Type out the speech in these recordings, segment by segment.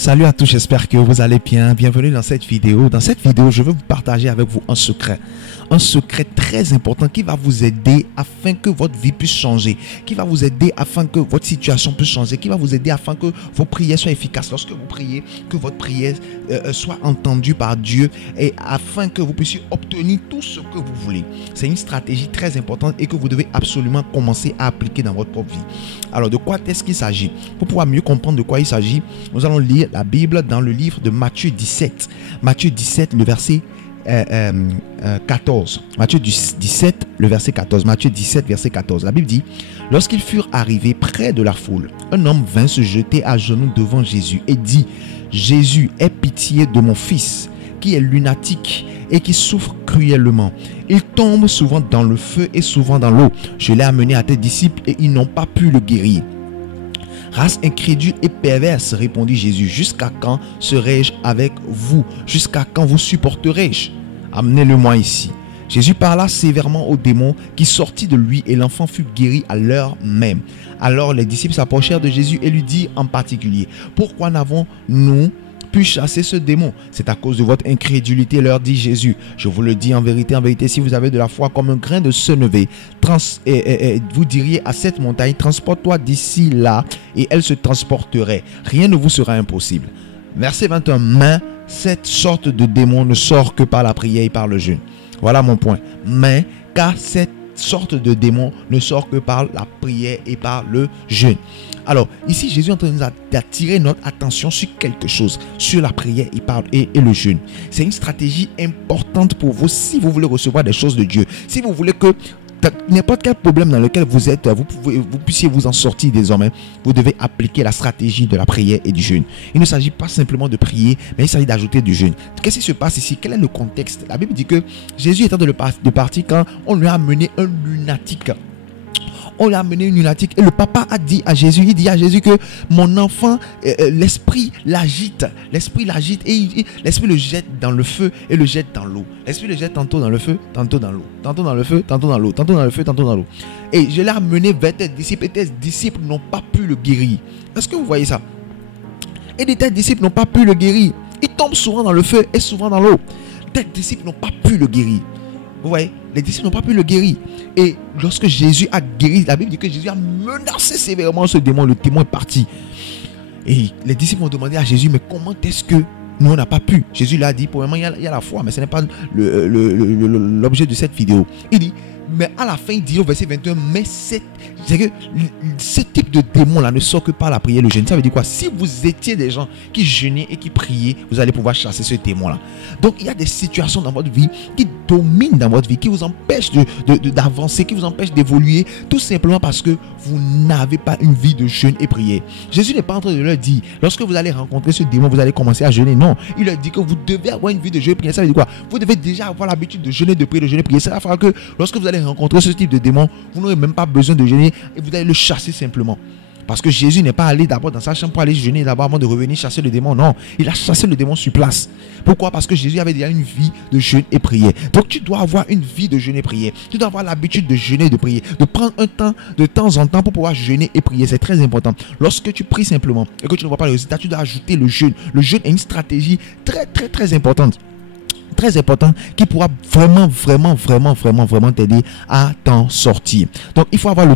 Salut à tous, j'espère que vous allez bien. Bienvenue dans cette vidéo. Dans cette vidéo, je veux vous partager avec vous un secret. Un secret très important qui va vous aider afin que votre vie puisse changer. Qui va vous aider afin que votre situation puisse changer. Qui va vous aider afin que vos prières soient efficaces. Lorsque vous priez, que votre prière soit entendue par Dieu. Et afin que vous puissiez obtenir tout ce que vous voulez. C'est une stratégie très importante et que vous devez absolument commencer à appliquer dans votre propre vie. Alors, de quoi est-ce qu'il s'agit? Pour pouvoir mieux comprendre de quoi il s'agit, nous allons lire la Bible dans le livre de Matthieu 17. Matthieu 17, le verset 14. Matthieu 17, le verset 14. Matthieu 17, verset 14. La Bible dit: lorsqu'ils furent arrivés près de la foule, un homme vint se jeter à genoux devant Jésus et dit: Jésus, aie pitié de mon fils, qui est lunatique et qui souffre cruellement. Il tombe souvent dans le feu et souvent dans l'eau. Je l'ai amené à tes disciples et ils n'ont pas pu le guérir. Race incrédule et perverse, répondit Jésus, jusqu'à quand serai-je avec vous? Jusqu'à quand vous supporterai-je? Amenez-le-moi ici. Jésus parla sévèrement au démon qui sortit de lui et l'enfant fut guéri à l'heure même. Alors les disciples s'approchèrent de Jésus et lui dirent en particulier: pourquoi n'avons-nous pu chasser ce démon? C'est à cause de votre incrédulité, leur dit Jésus. Je vous le dis en vérité, si vous avez de la foi comme un grain de sénévé, vous diriez à cette montagne: transporte-toi d'ici là, et elle se transporterait. Rien ne vous sera impossible. Verset 21. Mais cette sorte de démon ne sort que par la prière et par le jeûne. Voilà mon point. Mais car cette sorte de démon ne sort que par la prière et par le jeûne. Alors, ici, Jésus est en train d'attirer notre attention sur quelque chose, sur la prière et le jeûne. C'est une stratégie importante pour vous si vous voulez recevoir des choses de Dieu. Si vous voulez que n'importe quel problème dans lequel vous êtes, vous puissiez vous en sortir désormais, vous devez appliquer la stratégie de la prière et du jeûne. Il ne s'agit pas simplement de prier, mais il s'agit d'ajouter du jeûne. Qu'est-ce qui se passe ici? Quel est le contexte? La Bible dit que Jésus est en train de partir quand on lui a amené un lunatique. On lui a amené une lunatique et le papa a dit à Jésus, il dit à Jésus que mon enfant, l'esprit l'agite et l'esprit le jette dans le feu et le jette dans l'eau. L'esprit le jette tantôt dans le feu, tantôt dans l'eau, tantôt dans le feu, tantôt dans l'eau, tantôt dans le feu, tantôt dans l'eau. Et je l'ai amené vers tes disciples et tes disciples n'ont pas pu le guérir. Est-ce que vous voyez ça? Et tes disciples n'ont pas pu le guérir. Il tombe souvent dans le feu et souvent dans l'eau. Tes disciples n'ont pas pu le guérir. Vous voyez, les disciples n'ont pas pu le guérir. Et lorsque Jésus a guéri, la Bible dit que Jésus a menacé sévèrement ce démon. Le démon est parti. Et les disciples ont demandé à Jésus: mais comment est-ce que nous on n'a pas pu? Jésus leur a dit: pour le moment il y a la foi, mais ce n'est pas l'objet de cette vidéo. Il dit, mais à la fin il dit au verset 21, mais c'est que ce type de démon là ne sort que par la prière et le jeûne. Ça veut dire quoi? Si vous étiez des gens qui jeûnaient et qui priaient, vous allez pouvoir chasser ce démon là. Donc il y a des situations dans votre vie qui dominent dans votre vie, qui vous empêchent d'avancer, qui vous empêchent d'évoluer, tout simplement parce que vous n'avez pas une vie de jeûne et prière. Jésus n'est pas en train de leur dire: lorsque vous allez rencontrer ce démon, vous allez commencer à jeûner. Non, il leur dit que vous devez avoir une vie de jeûne et prière. Ça veut dire quoi? Vous devez déjà avoir l'habitude de jeûner, de prier, de jeûner, prier. Ça va faire que lorsque vous allez rencontrer ce type de démon, vous n'aurez même pas besoin de jeûner et vous allez le chasser simplement. Parce que Jésus n'est pas allé d'abord dans sa chambre pour aller jeûner d'abord avant de revenir chasser le démon. Non, il a chassé le démon sur place. Pourquoi? Parce que Jésus avait déjà une vie de jeûne et prière. Donc tu dois avoir une vie de jeûne et prière. Tu dois avoir l'habitude de jeûner et de prier. De prendre un temps de temps en temps pour pouvoir jeûner et prier. C'est très important. Lorsque tu pries simplement et que tu ne vois pas le résultat, tu dois ajouter le jeûne. Le jeûne est une stratégie très très très importante. Très important, qui pourra vraiment t'aider à t'en sortir. Donc il faut avoir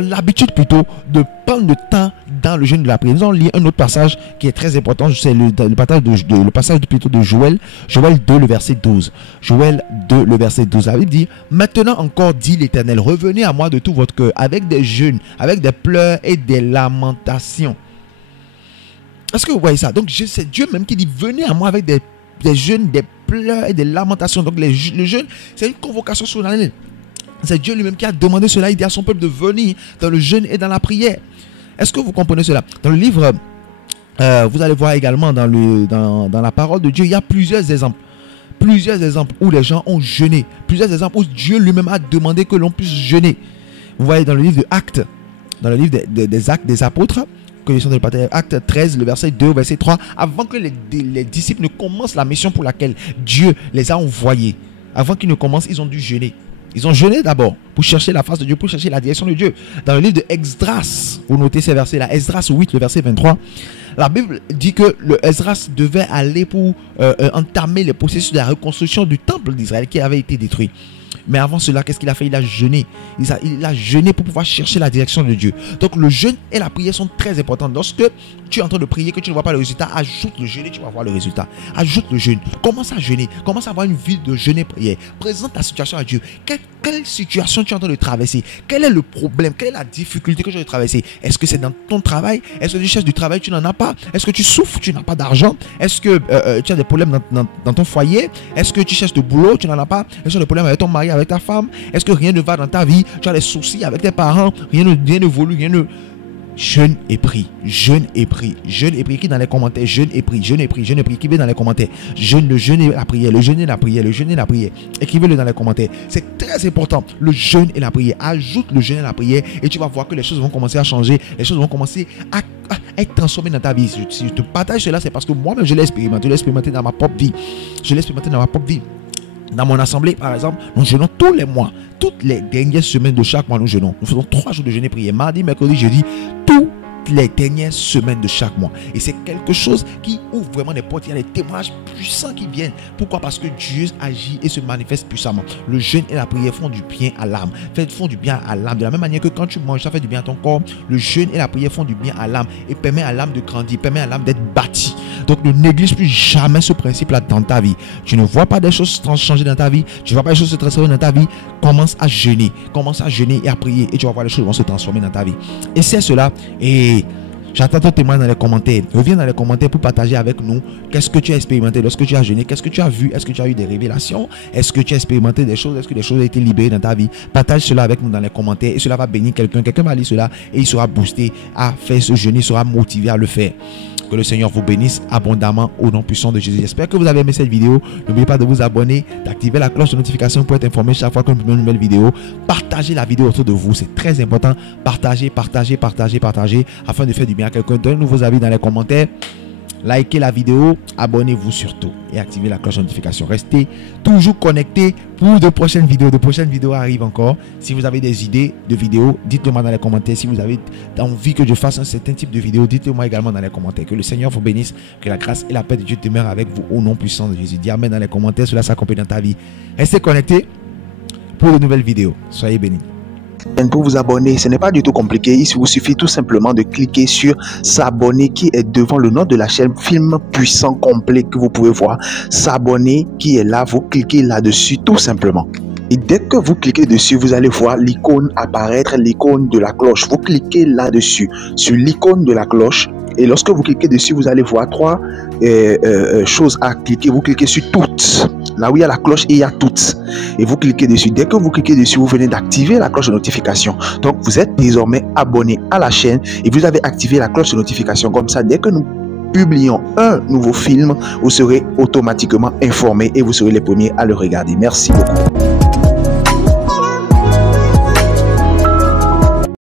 l'habitude plutôt de prendre le temps dans le jeûne de la prière. Nous allons lire un autre passage qui est très important, c'est le passage plutôt de Joël 2 le verset 12. Joël 2 le verset 12. La Bible dit: maintenant encore, dit l'Éternel, revenez à moi de tout votre cœur, avec des jeûnes, avec des pleurs et des lamentations. Est-ce que vous voyez ça? Donc c'est Dieu même qui dit: venez à moi avec des jeûnes, des pleurs et des lamentations. Donc le jeûne, c'est une convocation solennelle. C'est Dieu lui-même qui a demandé cela. Il dit à son peuple de venir dans le jeûne et dans la prière. Est-ce que vous comprenez cela? Dans le livre, vous allez voir également dans la parole de Dieu, il y a plusieurs exemples où les gens ont jeûné, plusieurs exemples où Dieu lui-même a demandé que l'on puisse jeûner. Vous voyez dans le livre de Actes, dans le livre des Actes des Apôtres, Acte 13, le verset 2, verset 3, avant que les disciples ne commencent la mission pour laquelle Dieu les a envoyés, avant qu'ils ne commencent, ils ont dû jeûner. Ils ont jeûné d'abord pour chercher la face de Dieu, pour chercher la direction de Dieu. Dans le livre de Esdras, vous notez ces versets-là, Esdras 8, le verset 23, la Bible dit que le Esdras devait aller pour entamer le processus de la reconstruction du temple d'Israël qui avait été détruit. Mais avant cela, qu'est-ce qu'il a fait? Il a jeûné. Il a jeûné pour pouvoir chercher la direction de Dieu. Donc le jeûne et la prière sont très importants. Lorsque tu es en train de prier, que tu ne vois pas le résultat, ajoute le jeûne et tu vas voir le résultat. Ajoute le jeûne. Commence à jeûner. Commence à avoir une vie de jeûne et prière. Présente ta situation à Dieu. Quelle situation tu es en train de traverser? Quel est le problème? Quelle est la difficulté que tu as de traverser? Est-ce que c'est dans ton travail? Est-ce que tu cherches du travail? Tu n'en as pas? Est-ce que tu souffres? Tu n'as pas d'argent? Est-ce que tu as des problèmes dans ton foyer? Est-ce que tu cherches de boulot? Tu n'en as pas? Est-ce que tu as des problèmes avec ton mari, avec ta femme? Est-ce que rien ne va dans ta vie? Tu as des soucis avec tes parents? Rien ne évolue, rien ne... Jeûne et prie, jeûne et prie, jeûne et prie. Qui dans les commentaires? Jeûne et prie, jeûne et prie, jeûne et prie. Qui veut dans les commentaires? Jeûne, le jeûne et la prière, le jeûne et la prière, le jeûne et la prière. Écrivez-le dans les commentaires. C'est très important. Le jeûne et la prière. Ajoute le jeûne et la prière et tu vas voir que les choses vont commencer à changer. Les choses vont commencer à être transformées dans ta vie. Si je te partage cela, c'est parce que moi-même je l'ai expérimenté. Je l'ai expérimenté dans ma propre vie. Je l'ai expérimenté dans ma propre vie. Dans mon assemblée, par exemple, nous jeûnons tous les mois. Toutes les dernières semaines de chaque mois, nous jeûnons. Nous faisons 3 jours de jeûne et prière. Mardi, mercredi, jeudi. Toutes les dernières semaines de chaque mois. Et c'est quelque chose qui ouvre vraiment des portes. Il y a des témoignages puissants qui viennent. Pourquoi? Parce que Dieu agit et se manifeste puissamment. Le jeûne et la prière font du bien à l'âme. Font du bien à l'âme. De la même manière que quand tu manges, ça fait du bien à ton corps. Le jeûne et la prière font du bien à l'âme et permet à l'âme de grandir, permet à l'âme d'être bâtie. Donc ne néglige plus jamais ce principe-là dans ta vie. Tu ne vois pas des choses changer dans ta vie. Tu ne vois pas des choses se transformer dans ta vie. Commence à jeûner et à prier et tu vas voir les choses vont se transformer dans ta vie. Et c'est cela. Et j'attends ton témoin dans les commentaires. Reviens dans les commentaires pour partager avec nous qu'est-ce que tu as expérimenté lorsque tu as jeûné, qu'est-ce que tu as vu, est-ce que tu as eu des révélations, est-ce que tu as expérimenté des choses, est-ce que des choses ont été libérées dans ta vie. Partage cela avec nous dans les commentaires et cela va bénir quelqu'un. Quelqu'un va lire cela et il sera boosté à faire ce jeûne, il sera motivé à le faire. Que le Seigneur vous bénisse abondamment au nom puissant de Jésus. J'espère que vous avez aimé cette vidéo. N'oubliez pas de vous abonner, d'activer la cloche de notification pour être informé chaque fois qu'on publie une nouvelle vidéo. Partagez la vidéo autour de vous, c'est très important. Partagez afin de faire du bien à quelqu'un. Donnez-nous vos avis dans les commentaires. Likez la vidéo, abonnez-vous surtout et activez la cloche de notification. Restez toujours connectés pour de prochaines vidéos. De prochaines vidéos arrivent encore. Si vous avez des idées de vidéos, dites-le moi dans les commentaires. Si vous avez envie que je fasse un certain type de vidéo, dites-le moi également dans les commentaires. Que le Seigneur vous bénisse, que la grâce et la paix de Dieu demeurent avec vous au nom puissant de Jésus. Dis amen dans les commentaires, cela s'accompagne dans ta vie. Restez connectés pour de nouvelles vidéos. Soyez bénis. Pour vous abonner, ce n'est pas du tout compliqué. Il vous suffit tout simplement de cliquer sur s'abonner qui est devant le nom de la chaîne Film Puissant Complet que vous pouvez voir. S'abonner qui est là, vous cliquez là-dessus tout simplement. Et dès que vous cliquez dessus, vous allez voir l'icône apparaître, l'icône de la cloche. Vous cliquez là-dessus, sur l'icône de la cloche. Et lorsque vous cliquez dessus, vous allez voir 3 choses à cliquer. Vous cliquez sur toutes. Là où il y a la cloche et il y a toutes. Et vous cliquez dessus. Dès que vous cliquez dessus, vous venez d'activer la cloche de notification. Donc, vous êtes désormais abonné à la chaîne et vous avez activé la cloche de notification. Comme ça, dès que nous publions un nouveau film, vous serez automatiquement informé et vous serez les premiers à le regarder. Merci beaucoup.